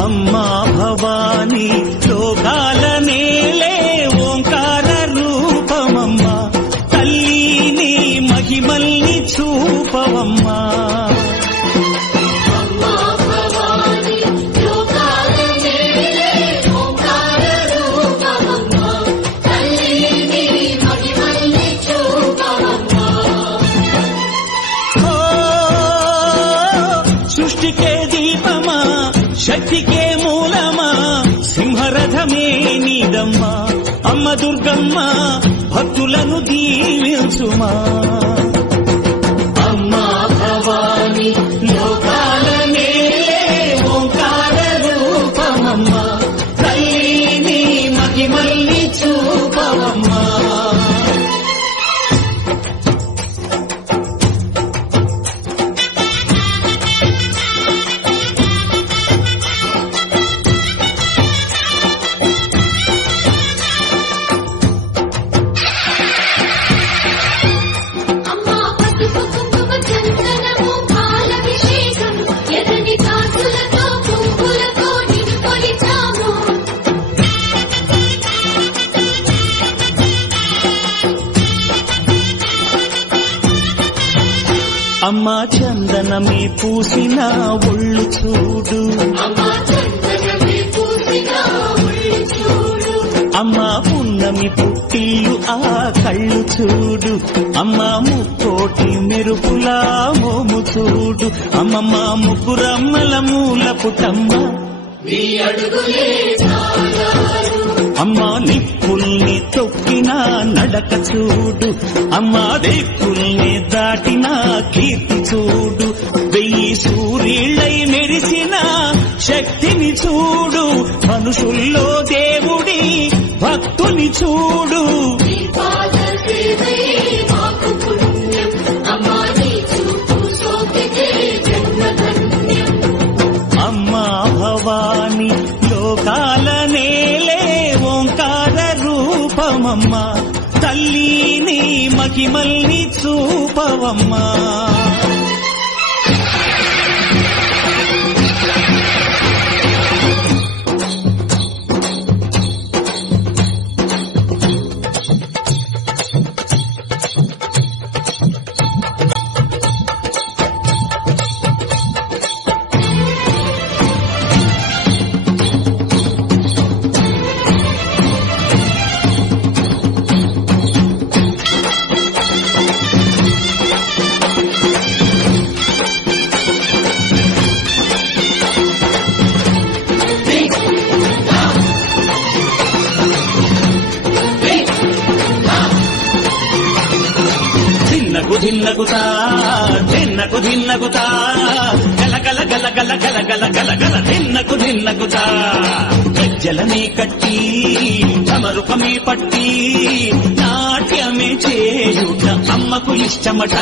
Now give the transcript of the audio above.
అమ్మా భవాని లోకాల నేలే ఓంకార రూపమమ్మా తల్లిని మహిమల్ని చూపవమ్మా సృష్టికే దీపమా శక్తికే మూలమా సింహరథమే నీదమ్మా అమ్మ దుర్గమ్మ భక్తులను దీవించుమా అమ్మా భవాని లోకాల నేలే ఓంకార రూపమమ్మా తల్లిని మహిమల్ని చూపవమ్మా అమ్మా చందనమే పూసిన ఒళ్ళు చూడు అమ్మా పున్నమి పుట్టిల్లు ఆ కళ్ళు చూడు అమ్మా ముక్కోటి మెరుపులా మోము చూడు అమ్మమ్మ ముగ్గురమ్మల మూల పుటమ్మ అమ్మా నిప్పుల్ని తొక్కిన నడక చూడు అమ్మా దిక్కుల్ని దాటిన కీర్తి చూడు 1000 సూర్యుళ్ళై మెరిసిన శక్తిని చూడు మనుషుల్లో దేవుడి భక్తుని చూడు అమ్మా భవాని లోకాల నేలే ఓంకార రూపమమ్మా తల్లిని మహిమల్ని చూపవమ్మా ధిన్నగుతా ధిన్నకు ధిన్నగుతా గల గల గల గల గల గల గల గల ధిన్నగుతా గజ్జలమే కట్టి చమరుకమే పట్టి నాట్యమే చేయుట అమ్మకు ఇష్టమట